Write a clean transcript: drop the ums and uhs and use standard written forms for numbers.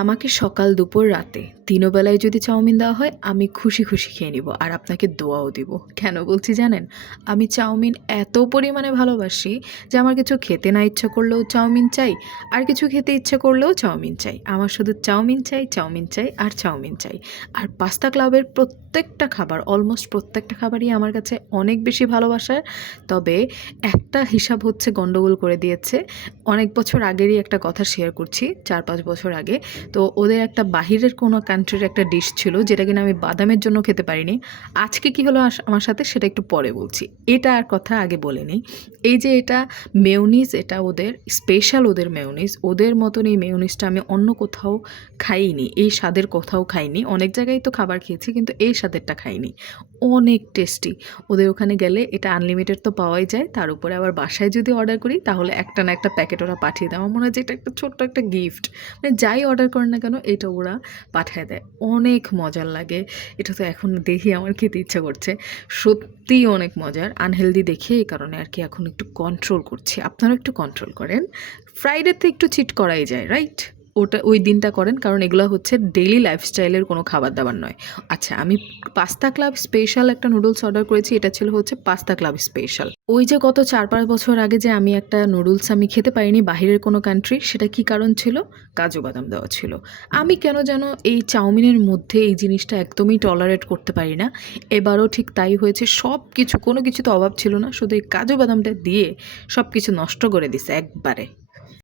আমাকে সকাল দুপুর রাতে তিনবেলায় যদি চাউমিন দেওয়া হয় আমি খুশি খুশি খেয়ে নিব আর আপনাকে দোয়াও দিব। কেন বলছি জানেন? আমি চাউমিন এত পরিমাণে ভালোবাসি যে আমার কিছু খেতে না ইচ্ছা করলেও চাউমিন চাই, আর কিছু খেতে ইচ্ছা করলেও চাউমিন চাই। আমার শুধু চাউমিন চাই, চাউমিন চাই আর চাউমিন চাই। আর পাস্তা ক্লাবের প্রত্যেকটা খাবার, অলমোস্ট প্রত্যেকটা খাবারই আমার কাছে অনেক বেশি ভালোবাসার। তবে একটা হিসাব হচ্ছে গন্ডগোল করে দিয়েছে। অনেক বছর আগেরই একটা কথা শেয়ার করছি, 4-5 বছর আগে। তো ওদের একটা বাহিরের কোনো কান্ট্রির একটা ডিশ ছিল যেটা কিনা আমি বাদামের জন্য খেতে পারিনি। আজকে কি হলো আমার সাথে সেটা একটু পরে বলছি। এটা আর কথা আগে বলে নিই। এই যে এটা মেয়োনিজ, এটা ওদের স্পেশাল, ওদের মেয়োনিজ। ওদের মতন এই মেয়োনিজটা আমি অন্য কোথাও খাইনি, এই স্বাদের কোথাও খাইনি। অনেক জায়গায় তো খাবার খেয়েছি কিন্তু এই স্বাদেরটা খাইনি। অনেক টেস্টি। ওদের ওখানে গেলে এটা আনলিমিটেড তো পাওয়াই যায়, তার উপরে আবার বাসায় যদি অর্ডার করি তাহলে একটা না একটা প্যাকেট ওরা পাঠিয়ে দেয়। আমার মনে হয় যে এটা একটা ছোট্ট একটা গিফট। মানে যাই অর্ডার করেন না কেন এটা ওরা পাঠায় দেয়। অনেক মজার লাগে। এটা তো এখন দেখি আমার খেতে ইচ্ছা করছে। সত্যিই অনেক মজার। আনহেলদি দেখে এই কারণে আর কি এখন একটু কন্ট্রোল করছি। আপনারা একটু কন্ট্রোল করেন। ফ্রাইডেতে একটু চিট করাই যায়, রাইট? ওটা ওই দিনটা করেন, কারণ এগুলো হচ্ছে ডেইলি লাইফস্টাইলের কোনো খাবার দাবার নয়। আচ্ছা, আমি পাস্তা ক্লাব স্পেশাল একটা নুডলস অর্ডার করেছি। এটা ছিল হচ্ছে পাস্তা ক্লাব স্পেশাল। ওই যে গত 4-5 বছর আগে যে আমি একটা নুডলস আমি খেতে পারিনি বাহিরের কোনো কান্ট্রির, সেটা কি কারণ ছিল? কাজু বাদাম দেওয়া ছিল। আমি কেন যেন এই চাউমিনের মধ্যে এই জিনিসটা একদমই টলারেট করতে পারি না। এবারও ঠিক তাই হয়েছে। সব কিছু, কোনো কিছু তো অভাব ছিল না, শুধু এই কাজু বাদামটা দিয়ে সব কিছু নষ্ট করে দিছে একবারে।